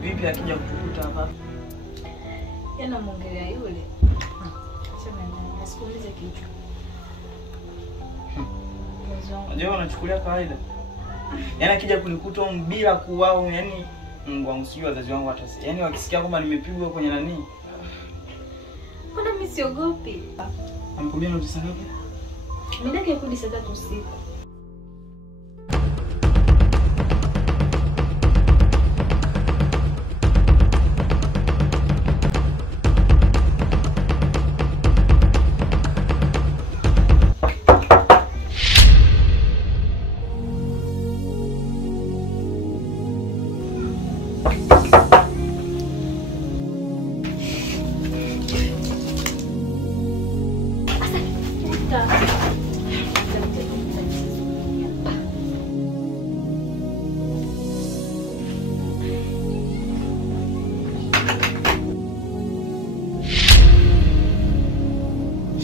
Vipi akija kukukuta hapa? Yana muongelea yule. Acha mimi nasikuulize kitu. Unajua unachukulia kawaida. Yaani akija kunikuta bila kuwao, yani Mungu wangu sijui wazazi wangu hata. Yaani wakisikia kwamba nimepigwa kwenye nani? Mbona mimi siogopi? Amekuja na utisa ngapi? Mimi ndio kurudi saa 3 usiku.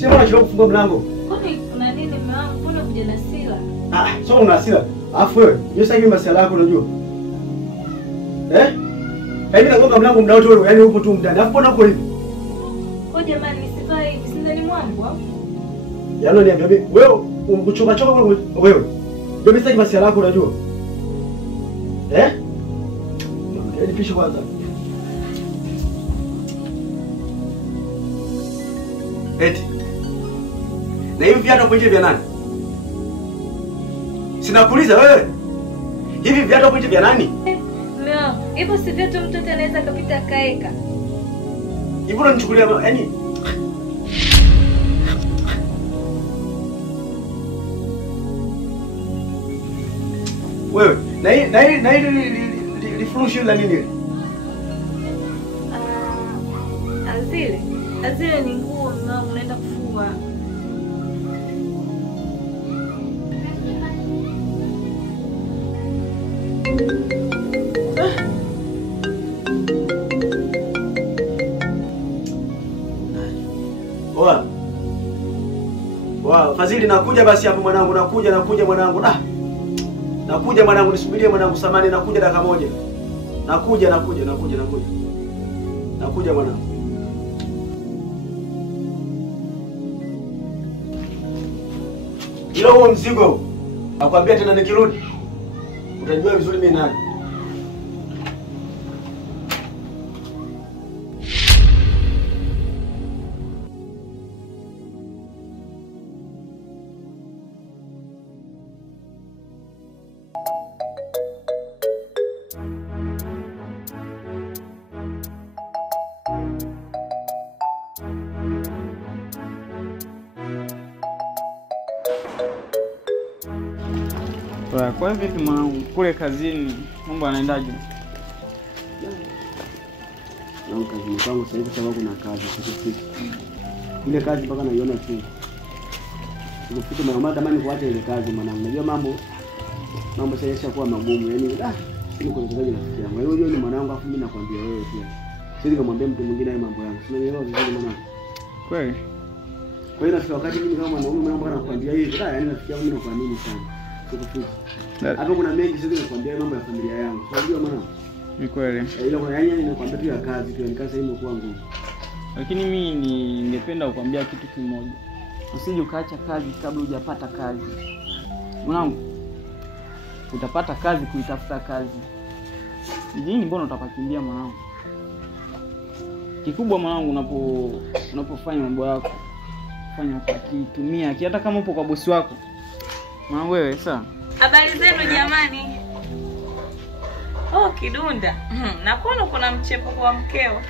Sema unachelewa kufunga mlango. Kwani kuna nini mama? Mbona kuja na hasira? So una hasira. Alafu wewe, hiyo sasa hivi masuala yako unajua. Hivi nagonga mlango muda wote wewe, yani upo tu ndani. Alafu mbona uko hivi? Kwa jamani nisivae hivi, si ndani mwangu au? Yaani niambia wewe umkuchoka choka wewe. Ndio message masuala yako unajua. Yaani pisha kwanza. Eti. Na hivi viatu hapo nje vya nani? Sinakuuliza wewe. Hivi viatu hapo nje vya nani? Leo, hivyo si viatu mtoto anaweza kupita kaeka. Hivi unanichukulia yani wewe, na hii lifurushi la nini? Azile ni nguo mama unaenda kufua. Fadhili nakuja basi hapo mwanangu, nakuja mwanangu. Nakuja mwanangu, nisubirie mwanangu samani, nakuja dakika moja. Nakuja mwanangu. Hilo huo mzigo. Nakwambia tena nikirudi. Utajua vizuri mimi nani. Kwa vipi mwanangu kule kazini mambo yanaendaje? Na kazini kwangu sasa hivi sababu kuna kazi siku. Ile kazi mpaka naiona tu. Sikufika mara tamani kuacha ile kazi mwanangu. Unajua mambo sasa yashakuwa magumu. Yaani sisi kwa sababu nafikia. Wewe unajua ni mwanangu afu mimi nakwambia wewe pia. Siwezi kumwambia mtu mwingine hayo mambo yangu. Unaelewa vizuri mwanangu? Kweli. Kwa hiyo nafikia wakati mimi kama mwanaume mwanangu anakuambia hivi, yaani nafikia mimi nakuamini sana. Hapo kuna mengi sasa nakwambia mambo ya familia yangu. Unajua mwanangu? Ni kweli. Ile kuna yani nakwambia tu ya kazi tu, nikasa hiyo imekuwa ngumu. Lakini mimi ningependa kukwambia kitu kimoja. Usije ukaacha kazi kabla hujapata kazi. Mwanangu, utapata kazi kuitafuta kazi. Nini mbona utapakimbia mwanangu? Kikubwa mwanangu unapofanya mambo yako, fanya kwa kitumia, hata kama upo kwa bosi wako. Mwanangu wewe sawa? Habari zenu jamani. Kidunda. Na kuna mchepuko wa mkeo.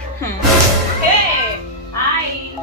Hai.